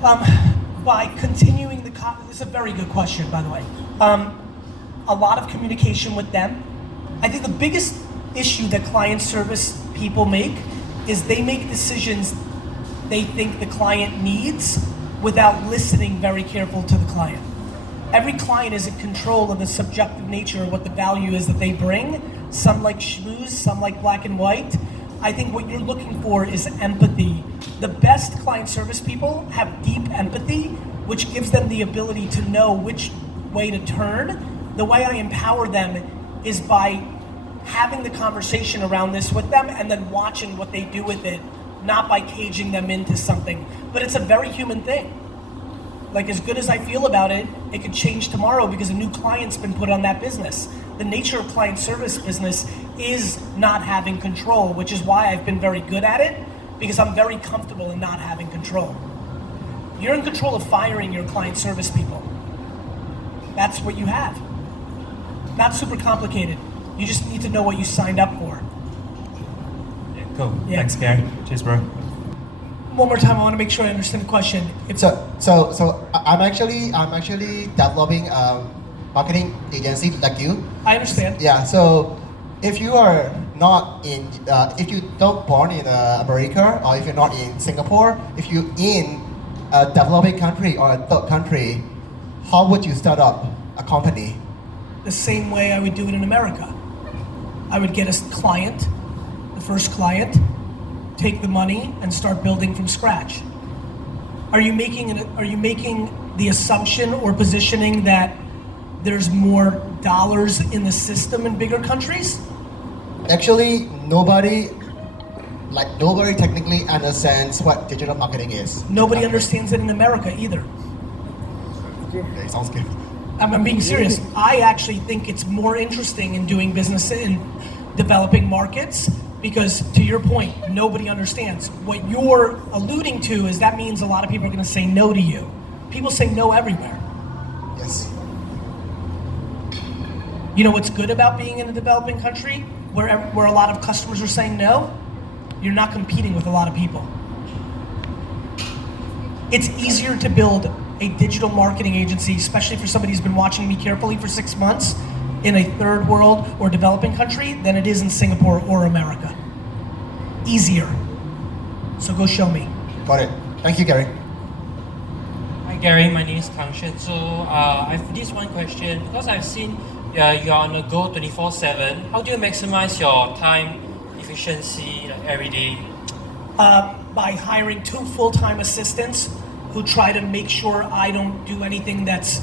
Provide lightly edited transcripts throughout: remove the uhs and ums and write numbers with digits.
By continuing this is a very good question, by the way. A lot of communication with them. I think the biggest issue that client service people make is they make decisions they think the client needs without listening very careful to the client. Every client is in control of the subjective nature of what the value is that they bring. Some like schmooze, some like black and white. I think what you're looking for is empathy. The best client service people have deep empathy, which gives them the ability to know which way to turn. The way I empower them is by having the conversation around this with them and then watching what they do with it, not by caging them into something. But it's a very human thing. Like, as good as I feel about it, it could change tomorrow because a new client's been put on that business. The nature of client service business is not having control, which is why I've been very good at it, because I'm very comfortable in not having control. You're in control of firing your client service people. That's what you have. Not super complicated. You just need to know what you signed up for. Yeah, cool. Yeah. Thanks, Gary. Cheers, bro. One more time, I want to make sure I understand the question. So I'm actually developing a marketing agency like you. I understand. Yeah. So if you are not in, if you don't born in America, or if you're not in Singapore, if you in a developing country or a third country, how would you start up a company? The same way I would do it in America. I would get a client, the first client, take the money and start building from scratch. Are you making the assumption or positioning that there's more dollars in the system in bigger countries? Actually, nobody technically understands what digital marketing is. Nobody understands it in America either. Okay, sounds good. I'm being serious. I actually think it's more interesting in doing business in developing markets because, to your point, nobody understands. What you're alluding to is that means a lot of people are going to say no to you. People say no everywhere. Yes. You know what's good about being in a developing country where a lot of customers are saying no? You're not competing with a lot of people. It's easier to build a digital marketing agency, especially for somebody who's been watching me carefully for 6 months, in a third world or developing country than it is in Singapore or America. Easier. So go show me. Got it. Thank you, Gary. Hi, Gary. My name is Kangshan. So I have this one question. Because I've seen you're on the go 24/7. How do you maximize your time efficiency every day? By hiring 2 full-time assistants who try to make sure I don't do anything that's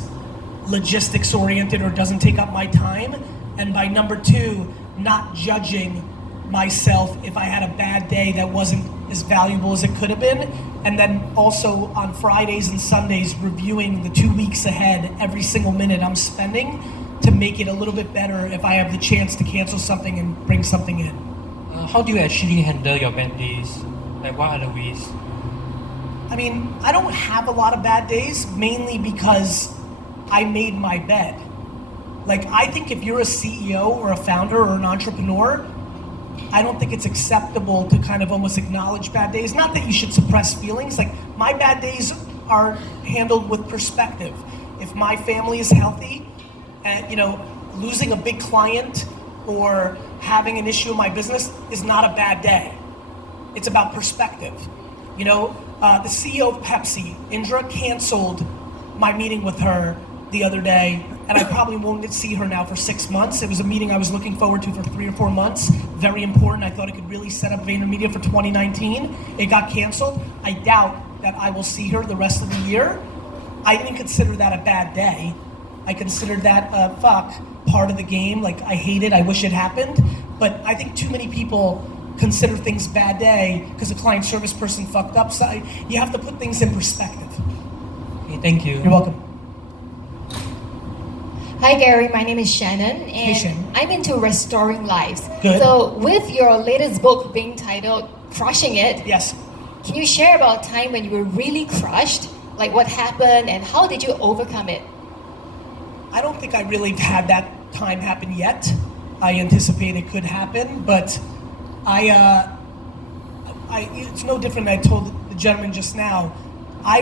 logistics oriented or doesn't take up my time. And by number 2, not judging myself if I had a bad day that wasn't as valuable as it could have been. And then also on Fridays and Sundays, reviewing the 2 weeks ahead, every single minute I'm spending to make it a little bit better if I have the chance to cancel something and bring something in. How do you actually handle your bad days? Like, what are the ways? I mean, I don't have a lot of bad days, mainly because I made my bed. Like, I think if you're a CEO or a founder or an entrepreneur, I don't think it's acceptable to kind of almost acknowledge bad days. Not that you should suppress feelings. Like, my bad days are handled with perspective. If my family is healthy, and losing a big client or having an issue in my business is not a bad day. It's about perspective. The CEO of Pepsi, Indra, canceled my meeting with her the other day, and I probably won't see her now for 6 months. It was a meeting I was looking forward to for 3 or 4 months. Very important. I thought it could really set up VaynerMedia for 2019. It got canceled. I doubt that I will see her the rest of the year. I didn't consider that a bad day. I considered that part of the game. Like, I hate it. I wish it happened. But I think too many people consider things bad day because a client service person fucked up. So you have to put things in perspective. Okay, thank you. You're welcome. Hi Gary, my name is Shannon, and Hey, Shannon. I'm into restoring lives. Good. So with your latest book being titled Crushing It, Yes. can you share about a time when you were really crushed? Like what happened and how did you overcome it? I don't think I really had that time happen yet. I anticipate it could happen, but it's no different than I told the gentleman just now. I